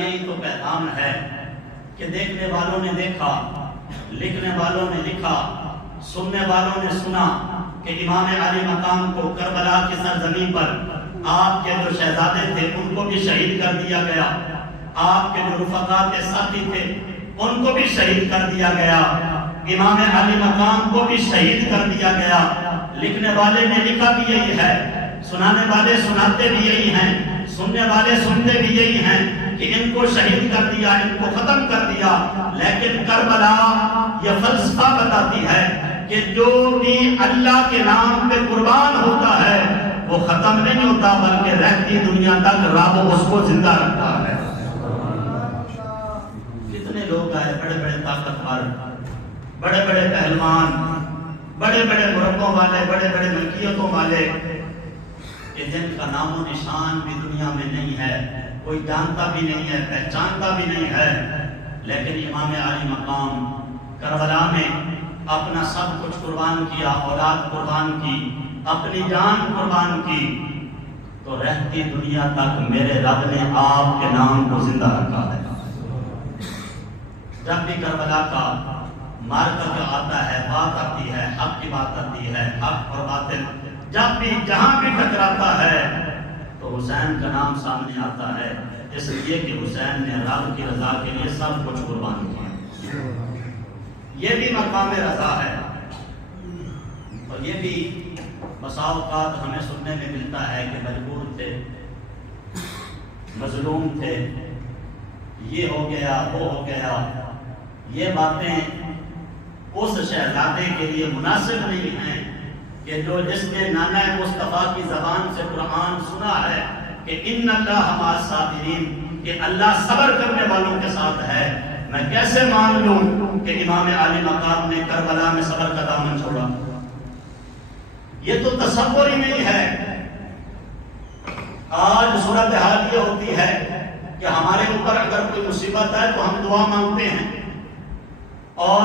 یہی تو پیغام ہے کہ دیکھنے والوں نے دیکھا، لکھنے والوں نے لکھا، سننے والوں نے سنا کہ امام علی مقام کو کربلا کی سرزمین پر آپ کے جو شہزادے تھے ان کو بھی شہید کر دیا گیا، آپ کے جو رفقا کے ساتھی تھے ان کو بھی شہید کر دیا گیا، امام علی مقام کو بھی شہید کر دیا گیا۔ لکھنے والے نے لکھا بھی یہی ہے، سنانے والے سناتے بھی یہی ہیں، سننے والے سنتے بھی یہی ہیں کہ ان کو شہید کر دیا، ان کو ختم کر دیا۔ لیکن کربلا یہ فلسفہ بتاتی ہے کہ جو بھی اللہ کے نام پہ قربان ہوتا ہے وہ ختم نہیں ہوتا بلکہ رہتی دنیا تک رب اس کو زندہ رکھتا ہے۔ کتنے لوگ آئے، بڑے بڑے طاقتور، بڑے بڑے پہلوان، بڑے بڑے مربوں والے، بڑے بڑے ملکیتوں والے کہ جن کا نام و نشان بھی دنیا میں نہیں ہے، کوئی جانتا بھی نہیں ہے، پہچانتا بھی نہیں ہے، لیکن امام علی مقام کربلا میں اپنا سب کچھ قربان کیا، اولاد قربان کی، اپنی جان قربان کی، تو رہتی دنیا تک میرے رب نے آپ کے نام کو زندہ رکھا ہے۔ جب بھی کربلا کا مارکہ آتا ہے، بات آتی ہے، حق کی بات آتی ہے، حق اور باطل جب بھی جہاں بھی ٹکراتا ہے تو حسین کا نام سامنے آتا ہے، اس لیے کہ حسین نے رب کی رضا کے لیے سب کچھ قربان کیا۔ یہ بھی مقام رضا ہے، اور یہ بھی بسا اوقات ہمیں سننے میں ملتا ہے کہ مجبور تھے، مظلوم تھے، یہ ہو گیا، وہ ہو گیا۔ یہ باتیں اس شہزادے کے لیے مناسب نہیں ہیں کہ جو جس نے نانا مصطفیٰ کی زبان سے قرآن سنا ہے کہ ان اللہ مع الصابرین، کہ اللہ صبر کرنے والوں کے ساتھ ہے، میں کیسے مان لوں کہ امام علی مقام نے کربلا میں صبر کا دامن چھوڑا؟ یہ تو تصور ہی نہیں ہے۔ آج صورتحال یہ ہوتی ہے کہ ہمارے اوپر اگر کوئی مصیبت ہے تو ہم دعا مانگتے ہیں، اور